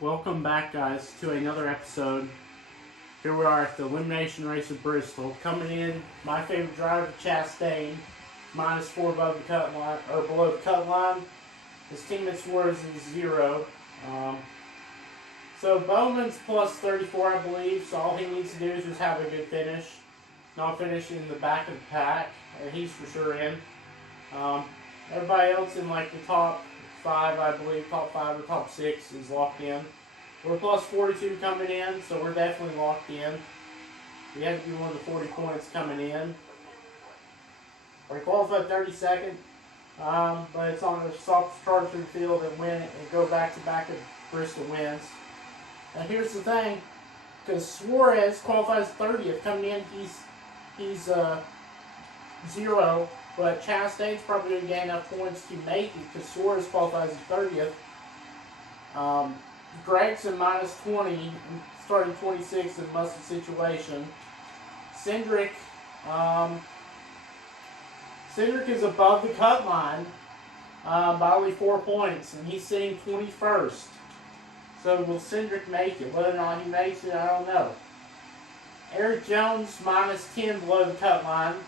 Welcome back, guys, to another episode. Here we are at the elimination race of Bristol. Coming in, my favorite driver, Chastain, -4 above the cut line, or below the cut line. His teammate scores is 0. So Bowman's plus 34, I believe. So all he needs to do is just have a good finish, not finish in the back of the pack. He's for sure in. Everybody else in like the top 5, I believe, top 5 or top 6 is locked in. We're plus 42 coming in, so we're definitely locked in. We have to be one of the 40 points coming in. We qualified 32nd, but it's on the stop charge through the field and win and go back to back if Bristol wins. And here's the thing, because Suarez qualifies 30th coming in, he's 0, but Chastain's probably going to gain enough points to make it because Suarez qualifies at 30th. Gregson -20, starting 26 in a must situation. Cindric is above the cut line by only 4 points, and he's sitting 21st. So will Cindric make it? Whether or not he makes it, I don't know. Eric Jones -10 below the cut line.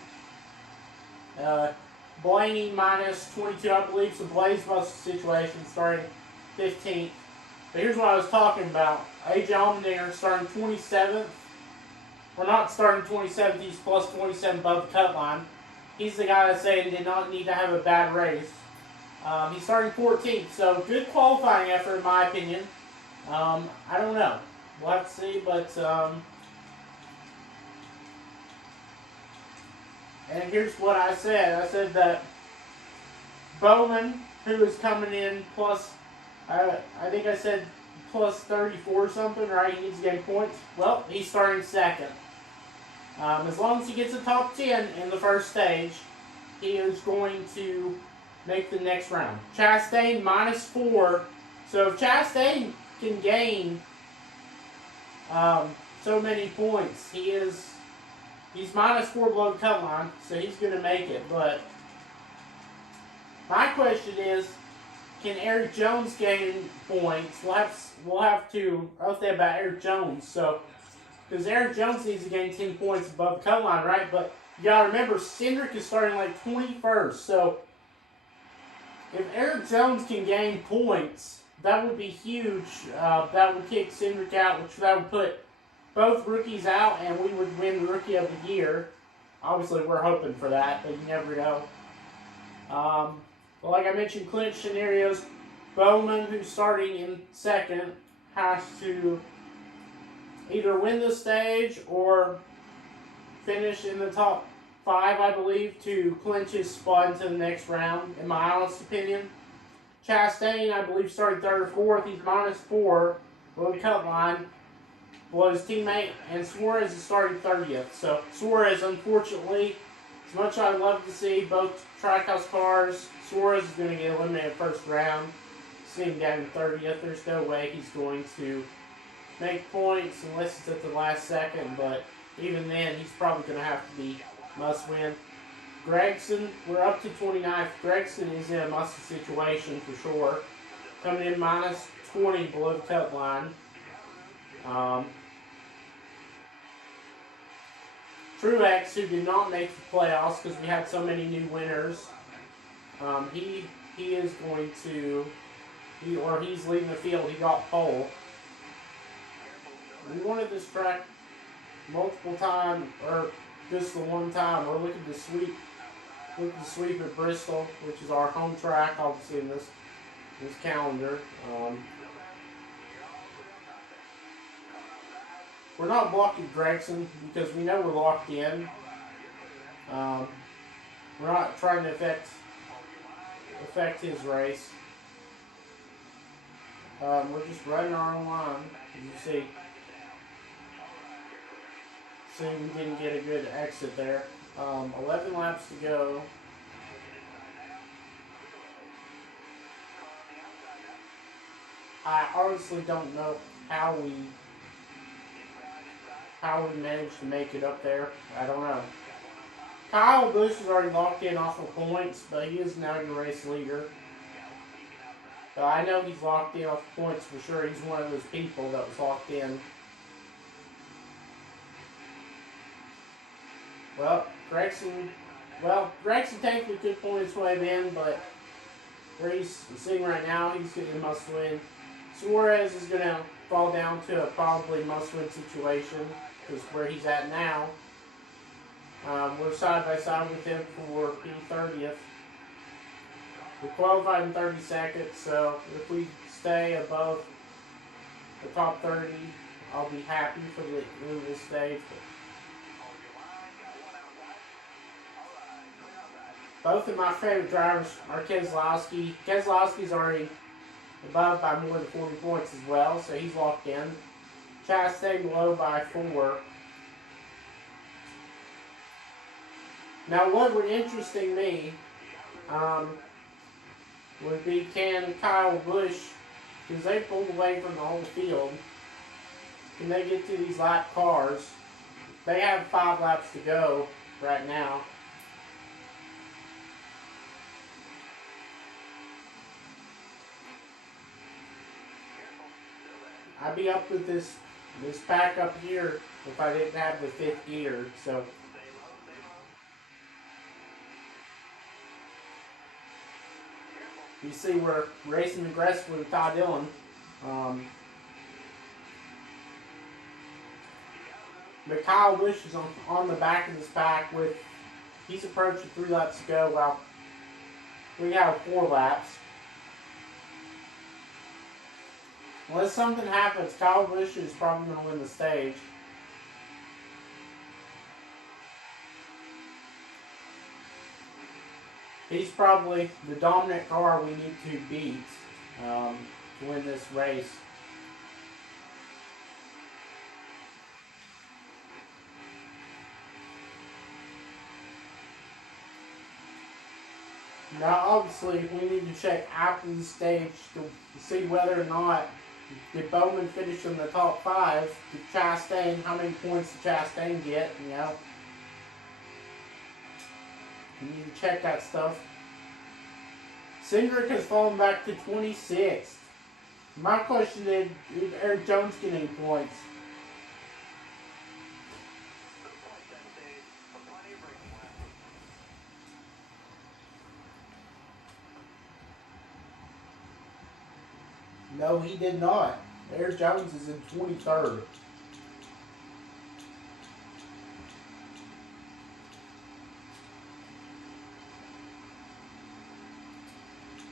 Blaney -22, I believe. So Blaze must situation starting 15th. But here's what I was talking about. AJ Allmendinger starting 27th. We're not starting 27th. He's plus 27 above the cut line. He's the guy that said he did not need to have a bad race. He's starting 14th. So good qualifying effort in my opinion. I don't know. We'll have to see. But and here's what I said. I said that Bowman, who is coming in plus, I think I said plus 34 or something, right? He needs to gain points. Well, he's starting second. As long as he gets a top 10 in the first stage, he is going to make the next round. Chastain -4. So if Chastain can gain so many points, he's -4 below the cut line, so he's going to make it. But my question is, can Eric Jones gain points? We'll have to update about Eric Jones. So, because Eric Jones needs to gain 10 points above the cut line, right? But you gotta remember, Cindric is starting like 21st. So, if Eric Jones can gain points, that would be huge. That would kick Cindric out, which that would put both rookies out, and we would win Rookie of the Year. Obviously, we're hoping for that, but you never know. But like I mentioned, clinch scenarios. Bowman, who's starting in second, has to either win the stage or finish in the top 5, I believe, to clinch his spot into the next round, in my honest opinion. Chastain, I believe, started 3rd or 4th. He's -4 below the cut line, below his teammate, and Suarez is starting 30th. So Suarez, unfortunately, as much as I'd love to see both Trackhouse cars, Suarez is going to get eliminated first round. See him down to 30th. There's no way he's going to make points unless it's at the last second. But even then, he's probably going to have to be must win. Gregson, we're up to 29th. Gregson is in a must situation for sure. Coming in -20 below the cut line. Truex, who did not make the playoffs because we had so many new winners, he is going to, he's leaving the field. He got pole. We wanted this track multiple times, or just the one time. We're looking to sweep at Bristol, which is our home track, obviously in this calendar. We're not blocking Gregson because we know we're locked in. We're not trying to affect his race. We're just running our own line, as you see. See, we didn't get a good exit there. 11 laps to go. I honestly don't know how we managed to make it up there. I don't know. Kyle Busch is already locked in off of points, but he is now your race leader. But I know he's locked in off points for sure. He's one of those people that was locked in. Well, Gregson technically could point his way in, but where he's sitting right now, he's getting a must-win. Suarez is going to fall down to a probably must-win situation, because where he's at now, we're side by side with him for P30th. We qualified in 32nd, so if we stay above the top 30, I'll be happy for the end of this stage. Both of my favorite drivers are Keselowski. Keselowski's already above by more than 40 points as well, so he's locked in. Chastain below by 4. Now, what would interest me would be can Kyle Busch, because they pulled away from the whole field, can they get to these lap cars? They have 5 laps to go right now. I'd be up with this pack up here if I didn't have the 5th gear. So you see we're racing aggressively with Ty Dillon. But Kyle Busch is on the back of this pack with, he's approaching 3 laps to go. Well, we have 4 laps. Unless something happens, Kyle Busch is probably going to win the stage. He's probably the dominant car we need to beat to win this race. Now, obviously, we need to check after the stage to see whether or not did Bowman finish in the top 5. Did Chastain, how many points did Chastain get? You know, you need to check that stuff. Cindric has fallen back to 26th. My question is, did Eric Jones get any points? No, he did not. Eric Jones is in 23rd.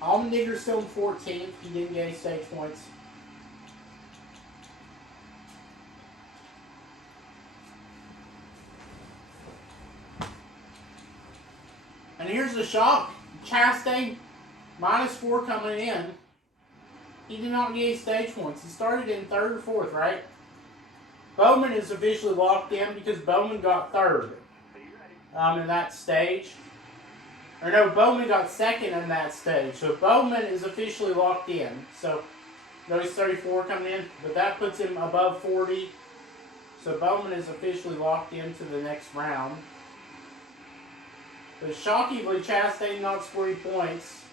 Allmendigger's still in 14th. He didn't get any stage points. And here's the shock. Chastain, -4 coming in. He did not get any stage points. He started in 3rd or 4th, right? Bowman is officially locked in because Bowman got 3rd in that stage. Or no, Bowman got 2nd in that stage. So Bowman is officially locked in. So he's 34 coming in, but that puts him above 40. So Bowman is officially locked into the next round. But shockingly, Chastain not scoring points.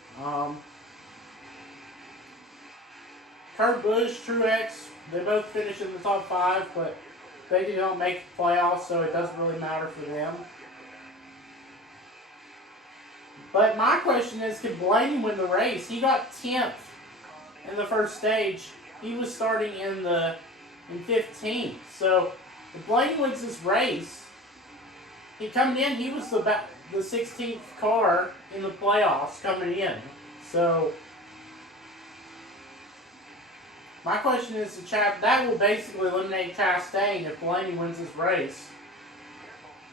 Kurt Busch, Truex, they both finished in the top 5, but they did not make the playoffs, so it doesn't really matter for them. But my question is, can Blaney win the race? He got 10th in the first stage. He was starting in 15th. So if Blaney wins this race, he coming in, he was the 16th car in the playoffs coming in. So my question is, that will basically eliminate Chastain if Blaney wins this race.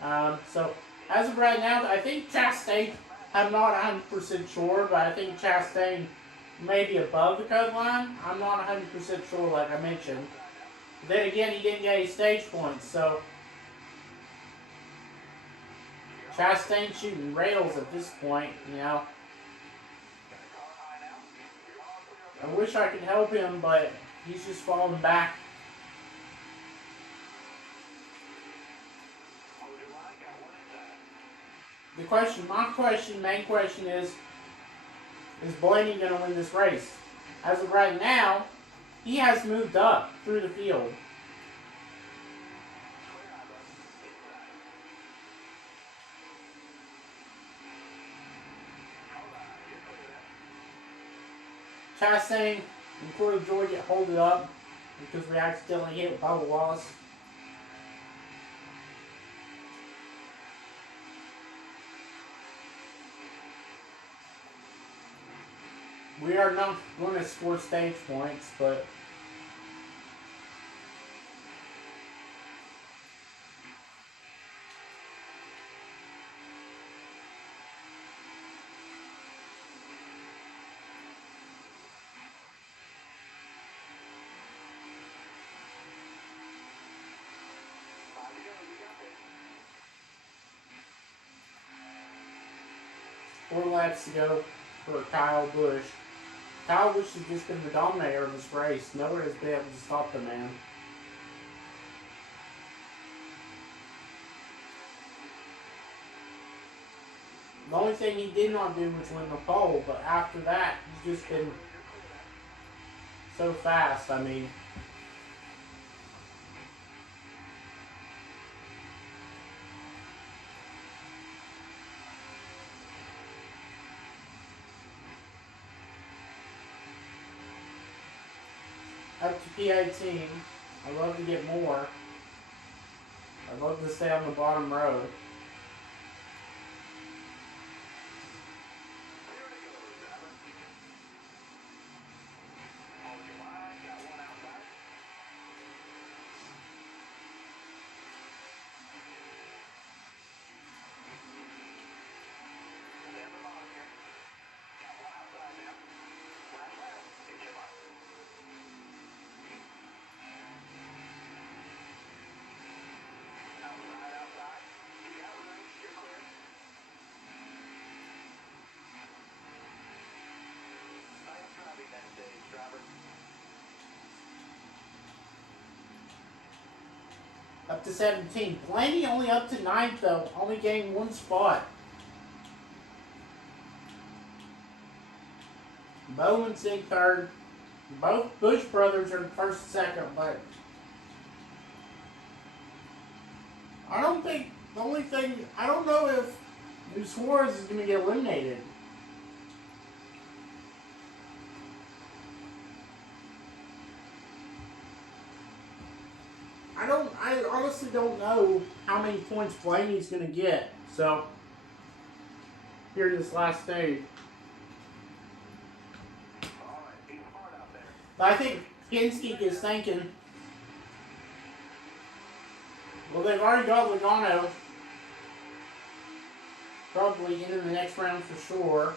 So as of right now, I think Chastain, I'm not 100% sure, but I think Chastain may be above the cut line. I'm not 100% sure, like I mentioned. But then again, he didn't get any stage points, so Chastain shooting rails at this point, you know. I wish I could help him, but he's just falling back. My main question is Blaney going to win this race? as of right now, he has moved up through the field. Chastain and Corey George hold it up because we accidentally hit Bubba Wallace. We are not going to score stage points, but four laps to go for Kyle Busch. Kyle Busch has just been the dominator of this race. Nobody has been able to stop the man. The only thing he did not do was win the pole, but after that, he's just been so fast. I mean, up to P18. I'd love to get more. I'd love to stay on the bottom row. Up to 17. Blaney only up to 9th though. Only gained one spot. Bowman's in 3rd. Both Busch brothers are in 1st and 2nd, but I don't think the only thing I don't know if Suarez is going to get eliminated. I honestly don't know how many points Blaney's going to get. So, here in this last stage. But I think Penske is thinking, well, they've already got Logano probably into the next round for sure.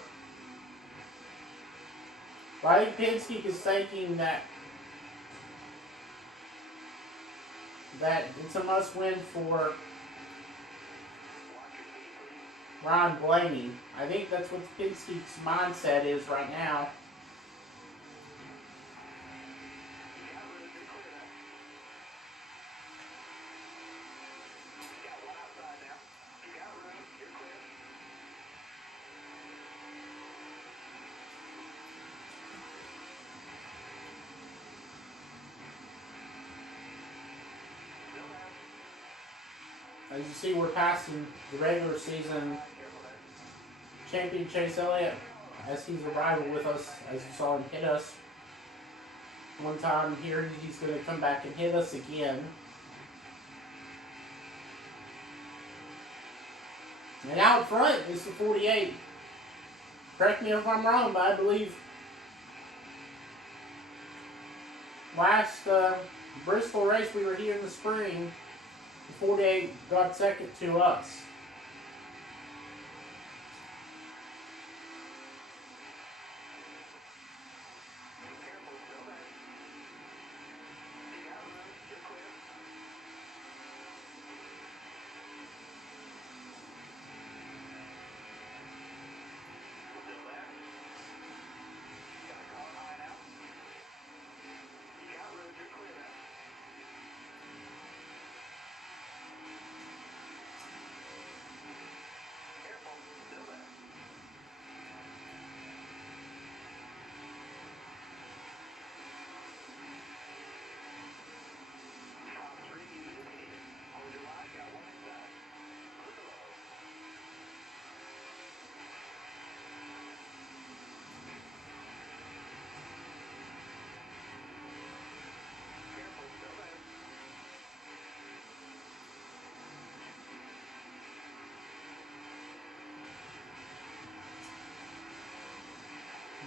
But I think Penske is thinking that it's a must-win for Ron Blaney. I think that's what Penske's mindset is right now. As you see, we're passing the regular season champion Chase Elliott as he's arrival with us, as you saw him hit us one time here. He's going to come back and hit us again. And out front is the 48. Correct me if I'm wrong, but I believe last Bristol race we were here in the spring, the 48 got second to us.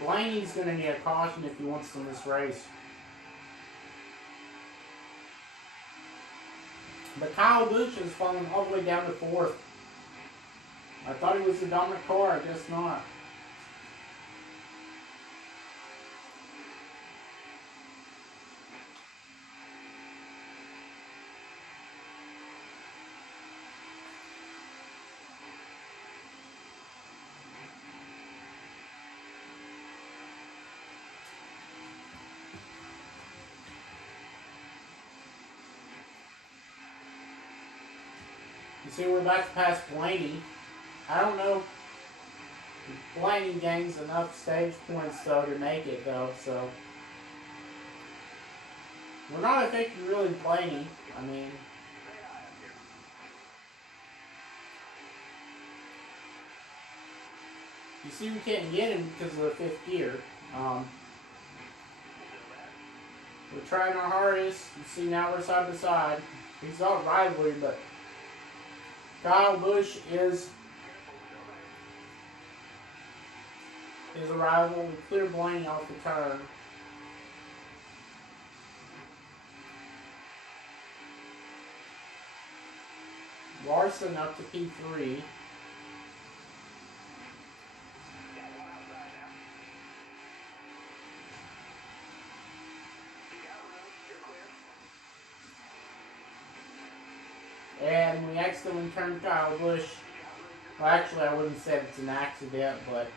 Blaney's going to need a caution if he wants to win this race. But Kyle Busch has fallen all the way down to 4th. I thought he was the dominant car. I guess not. You see, we're about to pass Blaney. I don't know if Blaney gains enough stage points, though, to make it, though, so. We're not affecting really Blaney. I mean, you see, we can't get him because of the 5th gear. We're trying our hardest. You see, now we're side by side. He's not rivalry, but Kyle Busch is a rival. We clear Blaney off the turn. Larson up to P3. And we accidentally turned Kyle Busch. Well, actually, I wouldn't say it's an accident, but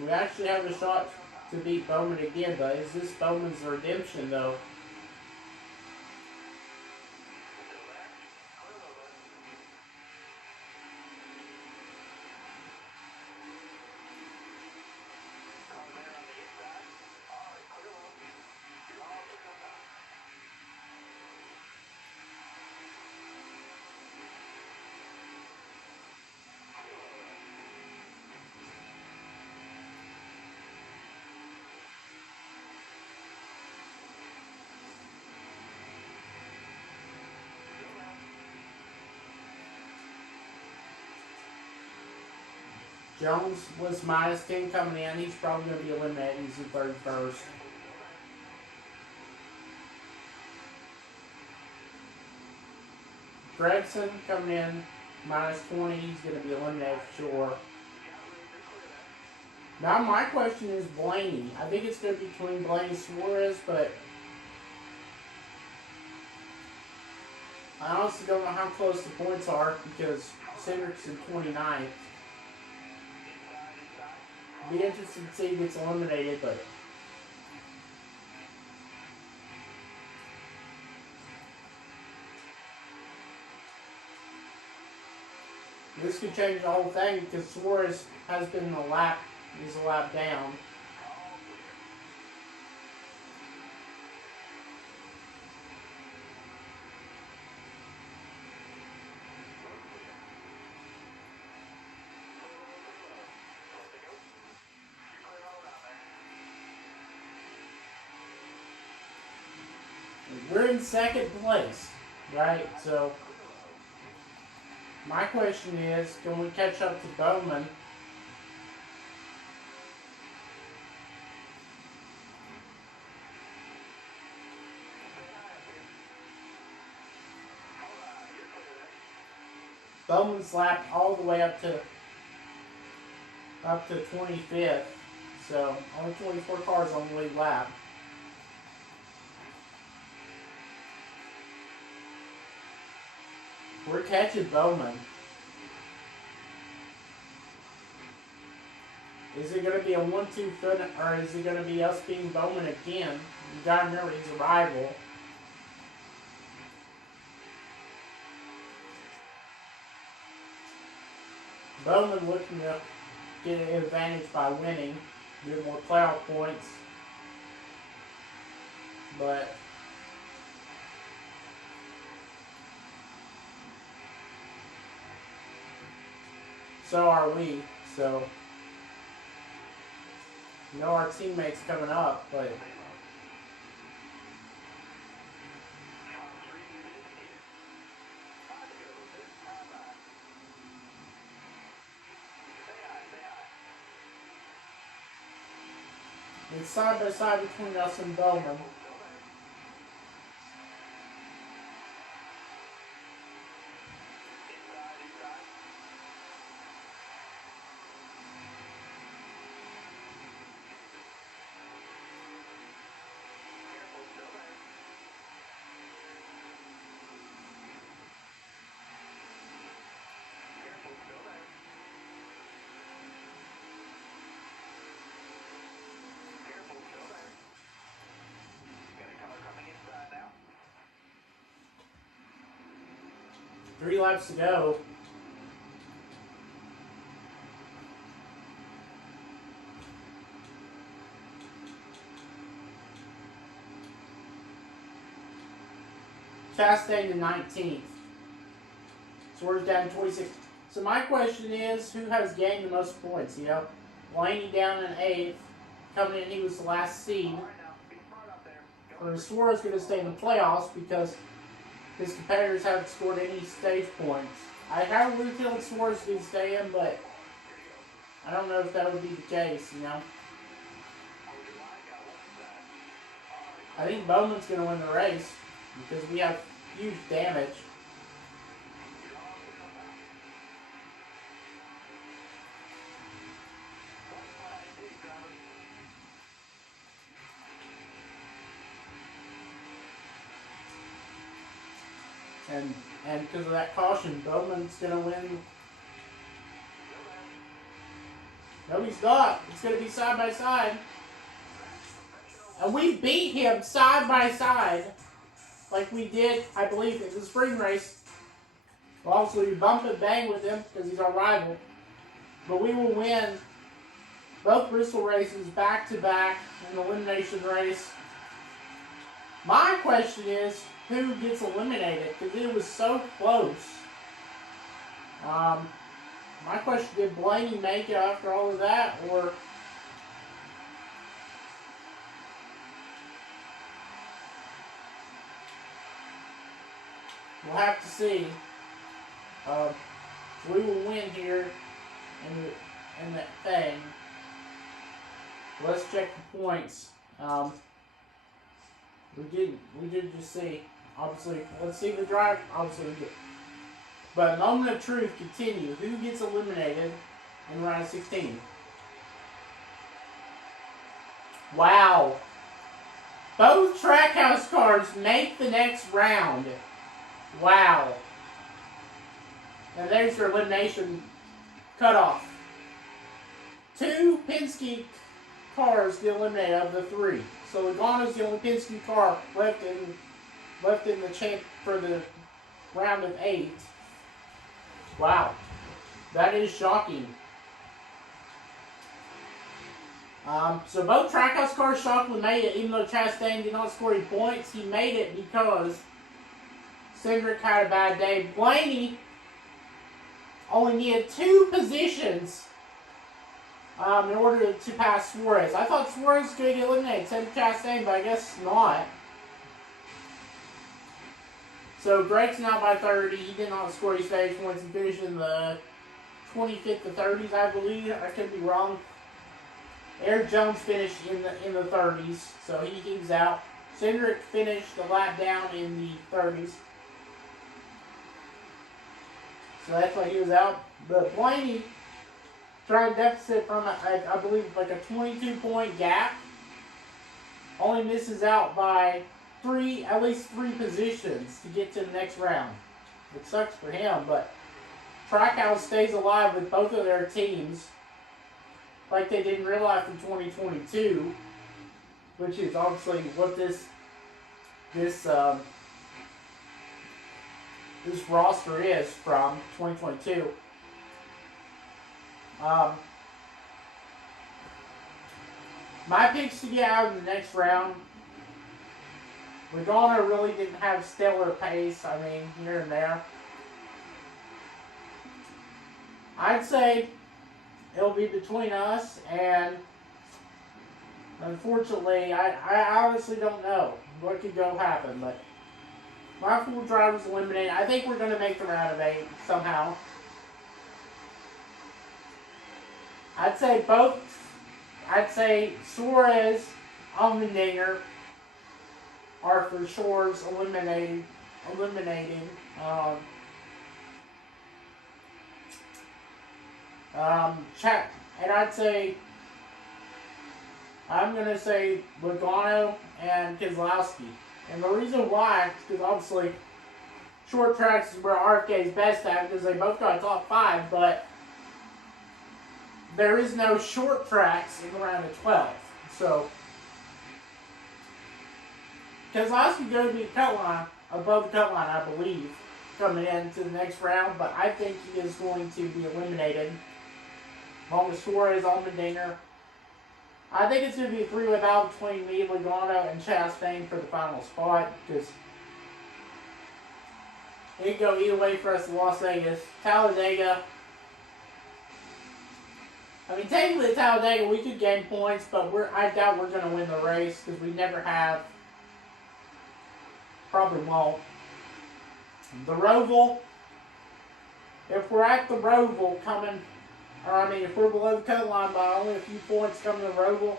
we actually have a shot to beat Bowman again, but is this Bowman's redemption, though? Jones was -10 coming in. He's probably going to be eliminated. He's in 31st. Gregson coming in -20. He's going to be eliminated for sure. Now my question is Blaney. I think it's going to be between Blaney and Suarez, but I honestly don't know how close the points are because Cedric's in 29th. Be interested to see who gets eliminated, but this could change the whole thing because Suarez has been a lap down. We're in 2nd place, right? So my question is, can we catch up to Bowman? Bowman's lapped all the way up to 25th, so only 24 cars on the lead lap. We're catching Bowman. Is it going to be a 1-2 finish, or is it going to be us beating Bowman again? You got to remember he's a rival. Bowman looking to get an advantage by winning, get more playoff points, but so are we. So You know our teammates coming up, but it's side by side between us and Bowman. Three laps to go. Chastain in 19th. Swerve's down 26. So my question is, who has gained the most points? You know, Blaney down in 8th. Coming in, he was the last seed. Or Suarez going to stay in the playoffs because his competitors haven't scored any stage points. I have a weird feeling Suarez can stay in, but I don't know if that would be the case, you know. I think Bowman's going to win the race because we have huge damage. And because of that caution, Bowman's going to win. No, he's not. It's going to be side by side. And we beat him side by side like we did, I believe, in the spring race. Well, obviously, we bump and bang with him because he's our rival. But we will win both Bristol races back-to-back in the elimination race. My question is, who gets eliminated? Because it was so close. My question, did Blaney make it after all of that? Or we'll have to see. We will win here in that thing. Let's check the points. We did just see. Obviously, let's see the drive. Obviously, we did. But moment of truth continue. Who gets eliminated in round 16? Wow. Both Trackhouse cars make the next round. Wow. And there's your elimination cutoff. 2 Penske cars get eliminated of the 3. So Logano's the only Penske car left in the champ for the round of 8. Wow, that is shocking. So both Trackhouse cars shockingly made it, even though Chastain did not score any points. He made it because Cindric had a bad day. Blaney only needed 2 positions in order to pass Suarez. I thought Suarez was going to get eliminated, same Chastain, but I guess not. So Gregson out by 30. He did not score any stage points. He finished in the 25th to 30s, I believe. I could be wrong. Eric Jones finished in the 30s, so he's out. Cindric finished a lap down in the 30s. So that's why he was out. But Blaney tried to deficit from, I believe, like a 22-point gap. Only misses out by at least three positions to get to the next round. It sucks for him, but Trackhouse stays alive with both of their teams like they did in real life in 2022, which is obviously what this roster is from 2022. My picks to get out of the next round, Logano really didn't have stellar pace, I mean, here and there. I'd say it'll be between us and Unfortunately, I honestly don't know what could go happen, but my 4 drivers eliminated. I think we're going to make the round of 8 somehow. I'd say both. I'd say Suarez, Allmendinger are for sure eliminating. Um, and I'd say I'm gonna say Logano and Keselowski. And the reason why is because obviously short tracks is where RFK is best at because they both got top 5, but there is no short tracks in the round of 12. So Keselowski goes to be cut line, above the cut line, I believe, coming into the next round, but I think he is going to be eliminated. Along with Suarez, Allmendinger. I think it's going to be a 3-way battle between me, Logano, and Chastain for the final spot, because it could go either way for us in Las Vegas. Talladega. I mean, technically Talladega, we could gain points, but I doubt we're going to win the race, because we never have. Probably won't. The Roval. If we're at the Roval coming, if we're below the cut line by only a few points coming to the Roval,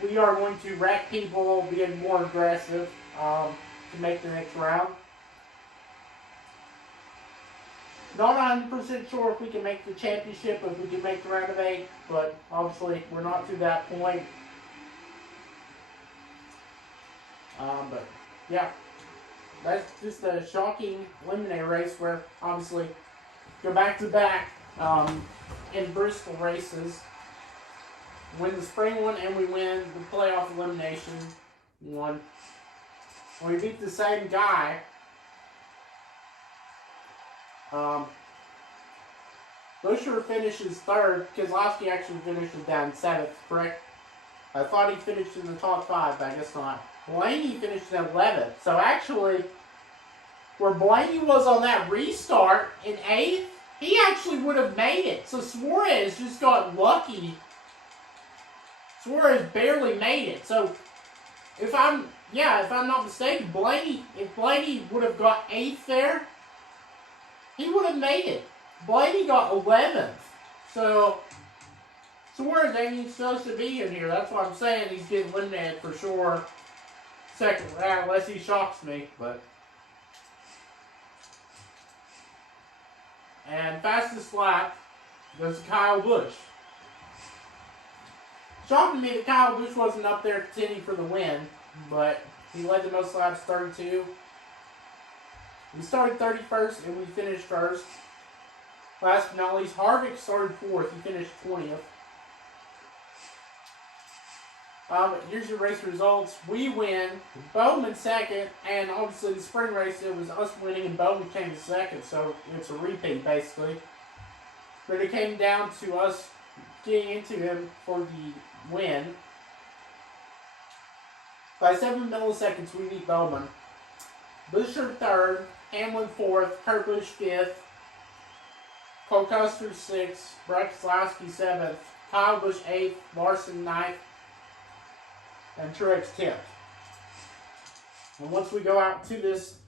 we are going to wreck people being more aggressive to make the next round. Not 100% sure if we can make the championship, if we can make the round of 8, but obviously we're not to that point. But yeah, that's just a shocking eliminator race where obviously go back to back in Bristol races, win the spring one, and we win the playoff elimination one. We beat the same guy. Buscher finishes 3rd. Keselowski actually finishes down 7th, correct? I thought he finished in the top 5, but I guess not. Blaney finished in 11th. So actually, where Blaney was on that restart in 8th, he actually would have made it. So Suarez just got lucky. Suarez barely made it. So if I'm not mistaken, if Blaney would have got 8th there, he would have made it. Blaney got 11th. So Suarez ain't even supposed to be in here. That's what I'm saying. He's getting eliminated for sure. Second round, unless he shocks me. And fastest lap goes to Kyle Busch. Shocking to me that Kyle Busch wasn't up there contending for the win, but he led the most laps, 32. We started 31st and we finished 1st. Last but not least, Harvick started 4th. He finished 20th. Here's your race results. We win. Bowman 2nd, and obviously the spring race, it was us winning and Bowman came in 2nd, so it's a repeat basically. But it came down to us getting into him for the win. By 7 milliseconds, we beat Bowman. Buscher 3rd, Hamlin 4th, Kurt Busch 5th, Cole Custer 6th, Brett Keselowski 7th, Kyle Busch 8th, Larson 9th, and Truex 10th. And once we go out to this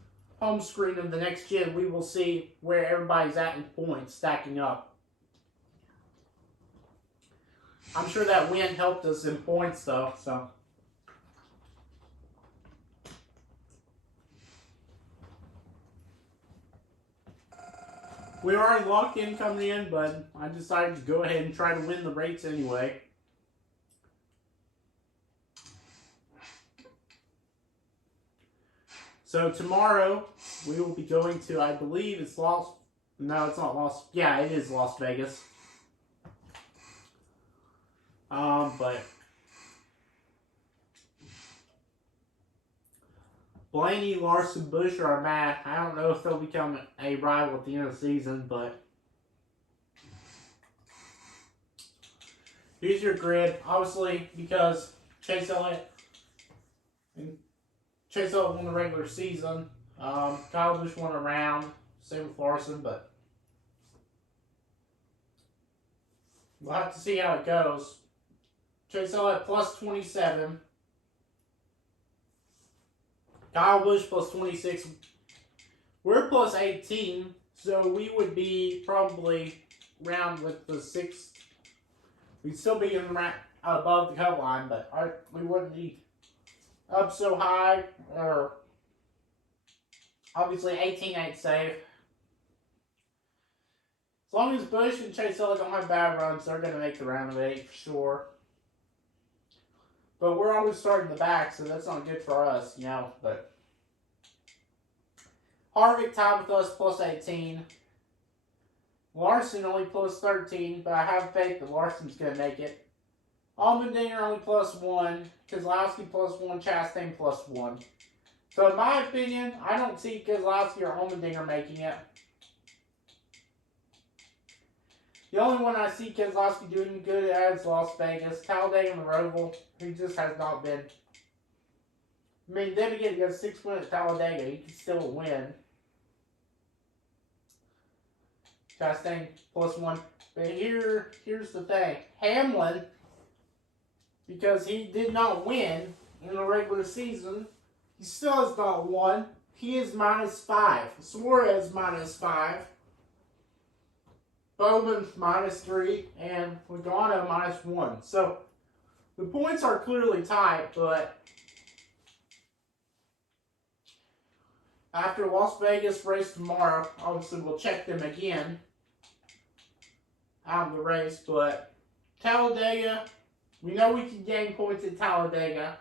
home screen of the next gen, we will see where everybody's at in points stacking up. I'm sure that win helped us in points though, so. We already locked in coming in, but I decided to go ahead and try to win the rates anyway. So tomorrow, we will be going to, I believe it's no, it's not yeah, it is Las Vegas. But Blaney, Larson, Busch are mad. I don't know if they'll become a rival at the end of the season, but here's your grid. Obviously, because Chase Elliott won the regular season. Kyle Busch won a round. Same with Larson, but we'll have to see how it goes. Chase Elliott plus 27. Kyle Busch plus 26. We're plus 18, so we would be probably round with the sixth. We'd still be in the above the cut line, but we wouldn't be up so high. Or obviously 18 ain't safe. As long as Busch and Chase Elliott don't have bad runs, they're going to make the round of 8 for sure. But we're always starting the back, so that's not good for us, you know. But Harvick tied with us plus 18. Larson only plus 13, but I have faith that Larson's going to make it. Allmendinger only plus 1. Keselowski plus 1. Chastain plus 1. So in my opinion, I don't see Keselowski or Allmendinger making it. The only one I see Keselowski doing good at is Las Vegas. Talladega and the Roval, he just has not been. I mean, then again, he got a 6 win at Talladega. He can still win. Chastain plus 1. But here's the thing. Hamlin, because he did not win in the regular season, he still has not won. He is minus 5. Suarez minus 5. Bowman minus 3, and Logano minus 1. So the points are clearly tight, but after Las Vegas race tomorrow, obviously we'll check them again out of the race. But Talladega, we know we can gain points at Talladega,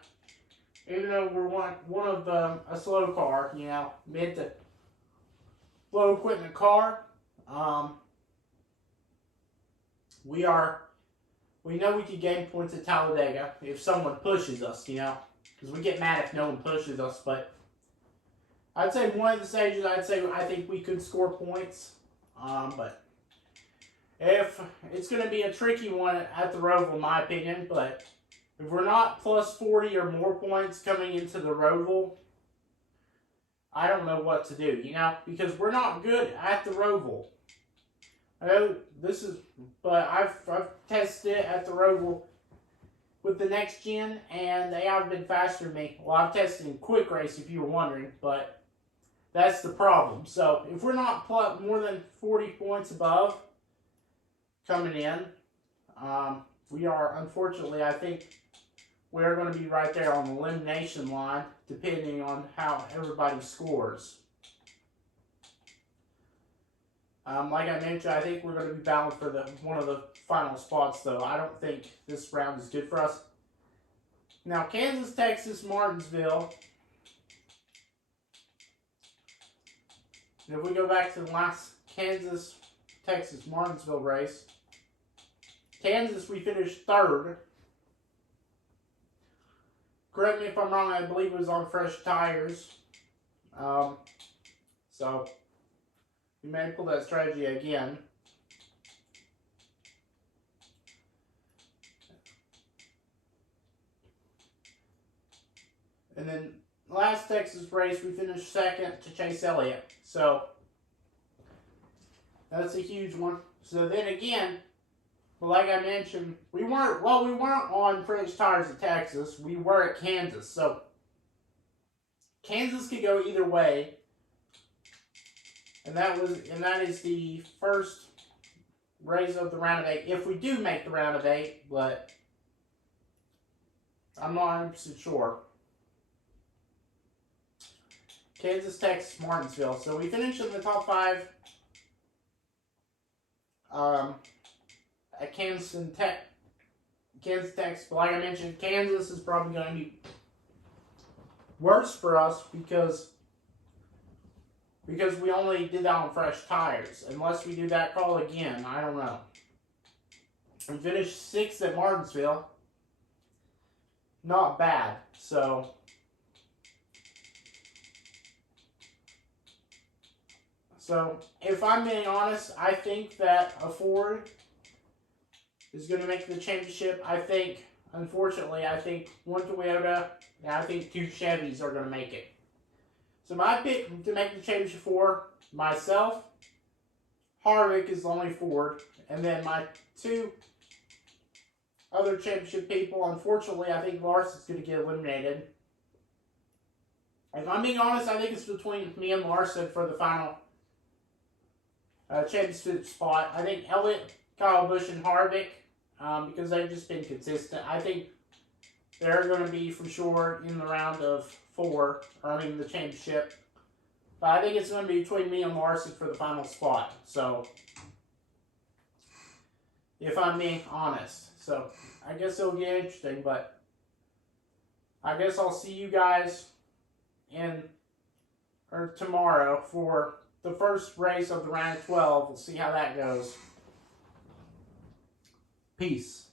even though we're one of a slow car, you know, mid to low equipment car. We know we can gain points at Talladega if someone pushes us, you know, because we get mad if no one pushes us. But I'd say one of the stages, I think we could score points. But if it's going to be a tricky one at the Roval, in my opinion. But if we're not plus 40 or more points coming into the Roval, I don't know what to do, you know, because we're not good at the Roval. I know this is, but I've tested it at the Roval with the next gen, and they have been faster than me. Well, I've tested in quick race, if you were wondering, but that's the problem. So if we're not more than 40 points above coming in, we are, unfortunately, I think we're going to be right there on the elimination line, depending on how everybody scores. Like I mentioned, I think we're going to be battling for one of the final spots, though. I don't think this round is good for us. Now, Kansas, Texas, Martinsville. And if we go back to the last Kansas, Texas, Martinsville race, Kansas, we finished 3rd. Correct me if I'm wrong, I believe it was on fresh tires. So we may pull that strategy again. And then last Texas race, we finished 2nd to Chase Elliott. So that's a huge one. So then again, like I mentioned, we weren't on fresh tires at Texas. We were at Kansas. So Kansas could go either way. And that is the first race of the round of 8. If we do make the round of 8, but I'm not 100% sure. Kansas, Texas, Martinsville. So we finished in the top 5 at Kansas, Texas. But like I mentioned, Kansas is probably going to be worse for us because we only did that on fresh tires. Unless we do that call again, I don't know. We finished 6th at Martinsville. Not bad. So if I'm being honest, I think that a Ford is going to make the championship. Unfortunately, I think one Toyota and I think 2 Chevys are going to make it. So my pick to make the championship for myself, Harvick is the only Ford. And then my 2 other championship people. Unfortunately, I think Larson's going to get eliminated. If I'm being honest, I think it's between me and Larson for the final championship spot. I think Elliott, Kyle Busch, and Harvick, because they've just been consistent. I think they're going to be for sure in the round of 4, earning the championship. But I think it's going to be between me and Larson for the final spot. So, if I'm being honest. So, I guess it'll get interesting, but I guess I'll see you guys tomorrow for the first race of the round of 12. We'll see how that goes. Peace.